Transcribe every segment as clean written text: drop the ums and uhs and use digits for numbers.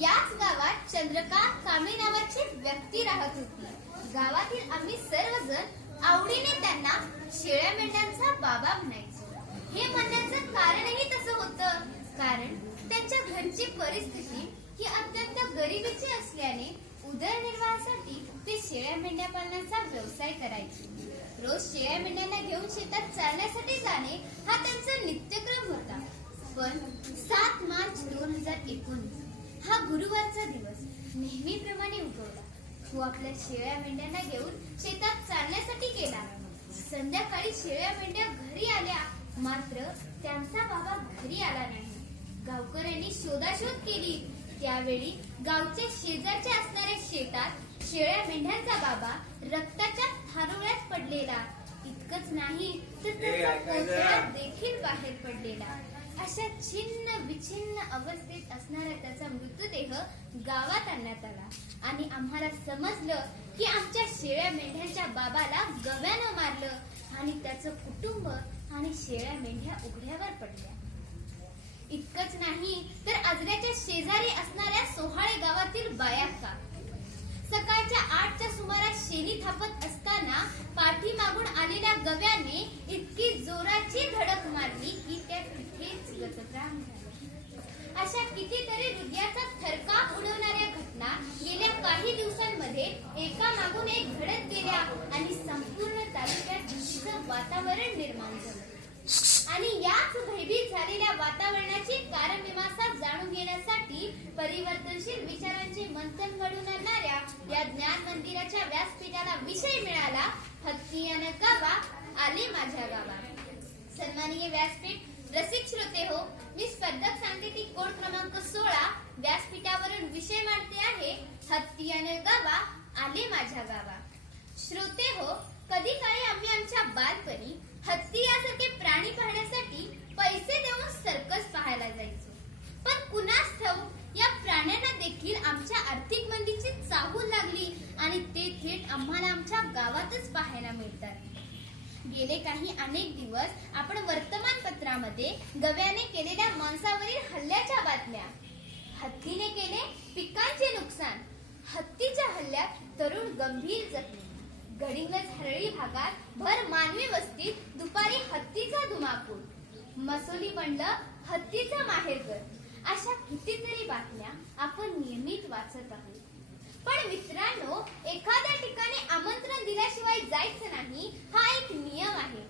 याच गावात चंद्रकांत कांबळे नावाची व्यक्ती राहत होती. गावातील आम्ही सर्वजण आवडीने त्यांना शेळ्या मेंढ्यांचा बाबा म्हणायचो. हे म्हणण्याचं कारणही तसं होतं, कारण त्यांच्या घरची परिस्थिती ही अत्यंत गरिबीची असल्याने उदरनिर्वाहासाठी ते शेळ्या मेंढ्या पालनाचा व्यवसाय करायचे. रोज शेळ्या मेंढ्यांना घेऊन शेतात चालण्यासाठी जाणे हा त्यांचा नित्यक्रम होता. पण 7 मार्च 2019 हा गुरुवारचा दिवस नेहमीप्रमाणे उगवला. तो आपल्या शेळ्या मेंढ्यांना घेऊन शेतात चालण्यासाठी गेला. संध्याकाळी शेळ्या मेंढ्या घरी आल्या, मात्र त्यांचा बाबा घरी आला नाही. गावकऱ्यांनी शोधाशोध केली. त्यावेळी गावच्या शेजारच्या असणाऱ्या शेतात शेळ्या मेंढ्यांचा बाबा रक्ताच्या थारोळ्यात पडलेला. इतकंच नाही तर त्याचा पोतरा देखील बाहेर पडलेला. अशा छिन्न विछिन्न अवस्थेत असणारा त्याचा मृतदेह गावात आणण्यात आला आणि आम्हाला समजलं की आमच्या शेळ्या मेंढ्यांच्या बाबाला गव्यानं मारलं आणि त्याचं कुटुंब आणि शेळ्या मेंढ्या उघड्यावर पडल्या. इतकंच नाही तर आजऱ्याच्या शेजारी असणाऱ्या सोहाळे गावातील बायाक्का सकाळच्या 8च्या सुमारास शेणी थापत असताना पाठीमागून आलेल्या गव्याने इतकी जोराची धडक मारली की त्या तिथेच गतप्राण झाल्या. अशा कितीतरी हृदयाचा थरकाप उडवणाऱ्या घटना गेल्या काही दिवसांमध्ये एकामागून एक घडत गेल्या आणि संपूर्ण तालुक्यात भीतीचं वातावरण निर्माण झालं. आणि याच भयभीत झालेल्या वातावरणाची कारणमीमांसा जाणून घेण्यासाठी परिवर्तनशील विचारांचे मंथन घडवून आणणाऱ्या या ज्ञान मंदिराच्या व्यासपीठाला विषय मिळाला, हत्ती अन गवा आले माझ्या गावा. सन्माननीय व्यासपीठ रसिक श्रोते हो, मी स्पर्धक सांगते कोड क्रमांक 16 व्यासपीठावरून विषय मांडते आहे, हत्ती अन गवा आले माझ्या गावा. श्रोते हो, कधी काळी आम्ही आमच्या बालपणी हत्ती यासारखे प्राणी पाहण्यासाठी पैसे देऊन सर्कस पाहायला जायचो. पण कुणास ठाऊक या प्राण्यांना देखील आमच्या आर्थिक मंदीची चाहूल लागली आणि ते थेट आम्हाला आमच्या गावातच पाहायला मिळतात. गेले काही अनेक दिवस आपण वर्तमानपत्रामध्ये गव्याने केलेल्या मांसावरील हल्ल्याच्या बातम्या, हत्तीने केले पिकांचे नुकसान, हत्तीच्या हल्ल्यात तरुण गंभीर जखमी, गडिंग्लज हरळी भागात भर मानवी वस्तीत दुपारी हत्तीचा धुमाकूळ, मसोली बनलं हत्तीचं माहेरघर, अशा कितीतरी बातम्या आपण नियमित वाचत आहोत. पण मित्रांनो, एखाद्या ठिकाणी आमंत्रण दिल्याशिवाय जायचं नाही हा एक नियम आहे.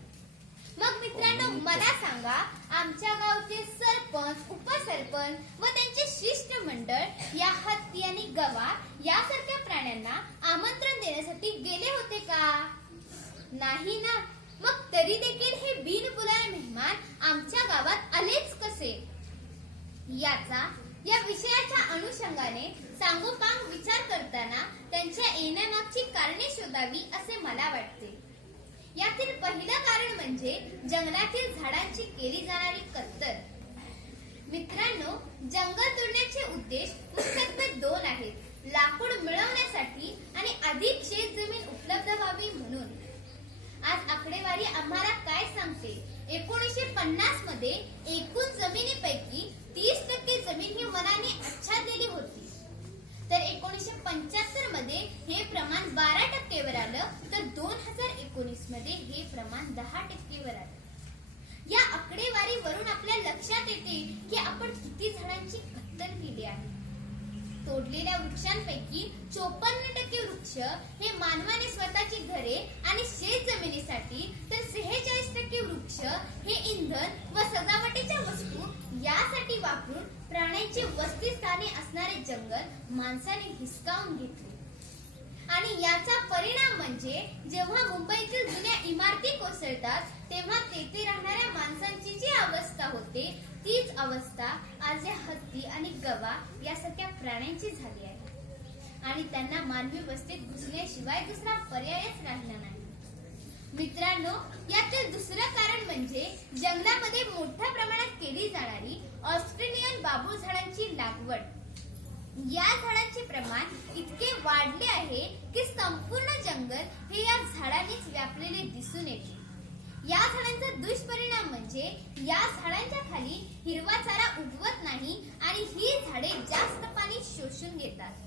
मग मित्रांनो, मला सांगा, आमच्या गावचे सरपंच, उपसरपंच व त्यांचे शिष्टमंडळ या हत्ती आणि गवा यासारख्या प्राण्यांना आमंत्रण देण्यासाठी गेले होते का? नाही ना. मग तरी देखील हे बिनबुलारे मेहमान आमच्या गावात आलेच कसे? या विषयाच्या अनुषंगाने सांगोपांग विचार करताना त्यांच्या येण्यामागची कारणे शोधावी असे मला वाटते. यातील पहिलं कारण म्हणजे जंगलातील झाडांची केली जाणारी कत्तल. मित्रांनो, जंगल तोडण्याचे उद्देश मुख्यत्वे 2 आहेत, लाकूड मिळवण्यासाठी आणि अधिक शेतजमीन उपलब्ध व्हावी म्हणून. आज आकडेवारी आम्हाला काय सांगते? 1950 मध्ये एकूण जमिनीपैकी 30% जमीन ही वनाने आच्छादलेली होती. तर 1975 मध्ये हे प्रमाण 12% वर आलं, तर 2019 मध्ये हे प्रमाण 10% वर आलं. या आकडेवारीवरून आपल्या लक्षात येते की आपण किती झाडांची कत्तल केली आहे. तोडलेल्या वृक्षांपैकी 54% वृक्ष हे मानवाने स्वतःची घरे आणि शेत जमिनीसाठी, तर 46% वृक्ष हे इंधन व सजावटीच्या वस्तू यासाठी वापरून प्राण्यांची वस्तीस्थाने असणारे जंगल माणसाने हिसकावून घेतले. आणि याचा परिणाम म्हणजे जेव्हा मुंबईतील जुन्या इमारती कोसळतात तेव्हा तेथे राहणाऱ्या माणसांची जी अवस्था होते तीच अवस्था आज या हत्ती आणि गवा यासारख्या प्राण्यांची झाली आहे. आणि त्यांना मानवी वस्तीत घुसण्याशिवाय दुसरा पर्यायच राहिला नाही. मित्रांनो, यातील दुसरं कारण म्हणजे जंगलामध्ये मोठ्या प्रमाणात केली जाणारी ऑस्ट्रेलियन बाबूळ झाडांची लागवड. या झाडांचे प्रमाण इतके वाढले आहे की संपूर्ण जंगल हे या झाडांनीच व्यापलेले दिसून येते. या झाडांचा दुष्परिणाम म्हणजे या झाडांच्या खाली हिरवा चारा उगवत नाही आणि ही झाडे जास्त पाणी शोषून घेतात.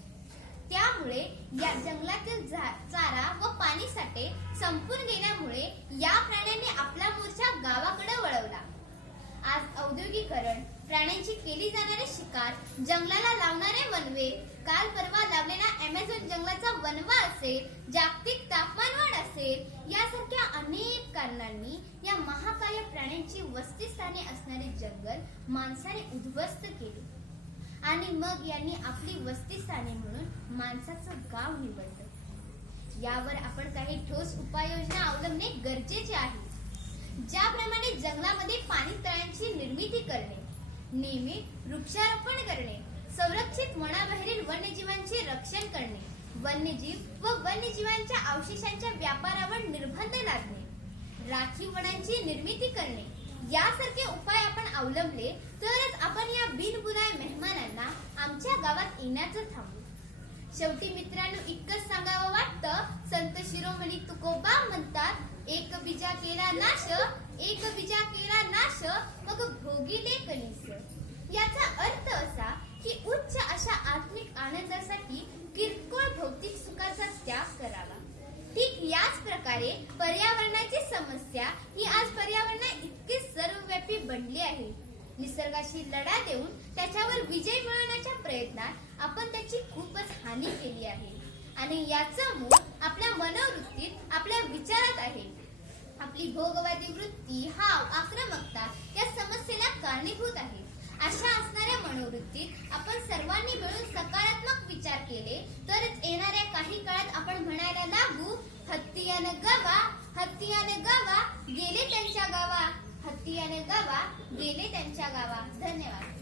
त्यामुळे या जंगलातील चारा व पाणी साठे संपून गेल्यामुळे या प्राण्यांनी आपला मोर्चा गावाकडे वळवला. आज औद्योगिकरण, प्राण्यांची केली जाणारी शिकार, जंगलाला लावणारे वनवे, काल परवा लावलेला अमेझॉन जंगलाचा वनवा असेल, जागतिक तापमानवाढ असेल, यासारख्या अनेक कारणांनी या महाकाय प्राण्यांची वसतिस्थाने असणारे जंगल माणसाने उद्ध्वस्त केले आणि मग यांनी आपली वसतिस्थाने म्हणून माणसाचं गाव निवडलं. यावर आपण काही ठोस उपाययोजना अवलंबणे गरजेचे आहे. ज्याप्रमाणे जंगलामध्ये पाणी तळ्यांची निर्मिती करणे, नियमित वृक्षारोपण करणे, संरक्षित वनाबाहेरील वन्यजीवांचे रक्षण करणे, वन्यजीव व वन्यजीवांच्या अवशेषांच्या व्यापारावर निर्बंध लादणे, राखीव वनांची निर्मिती करणे, यासारखे उपाय आपण अवलंबले तरच आपण या बिनबुलाय मेहमानांना आमच्या गावात येण्याचं थांबू. शेवटी मित्रांनो, इतकंच सांगावं वाटतं, संत शिरोमणी तुकोबा म्हणतात, एक बीजा केला नाश, एक बीजा केला नाश, मग भोगिले कलीस. याचा अर्थ असा की उच्च अशा आत्मिक आनंदासाठी किरकोळ भौतिक सुखाचा त्याग करावा. ठीक याच प्रकारे पर्यावरणाची समस्या ही आज पर्यावरणा इतके सर्वव्यापी बनली आहे. निसर्गाशी लढा देऊन त्याच्यावर विजय मिळवण्याच्या प्रयत्नात आपण त्याची खूपच हानी केली आहे आणि याचं मूळ आपल्या मनोवृत्तीत, आपल्या विचारात आहे. आपली भोगवादी वृत्ती, हाव, आक्रमकता या समस्येला कारणीभूत आहे. अशा असणाऱ्या मनोवृत्तीत आपण सर्वांनी मिळून सकारात्मक विचार केले तरच येणाऱ्या काही काळात आपण म्हणायला लागू, हत्तीयानं गावा, हत्तीयानं गावा, गेले त्यांच्या गावा, हत्तीयानं गावा, गेले त्यांच्या गावा. धन्यवाद.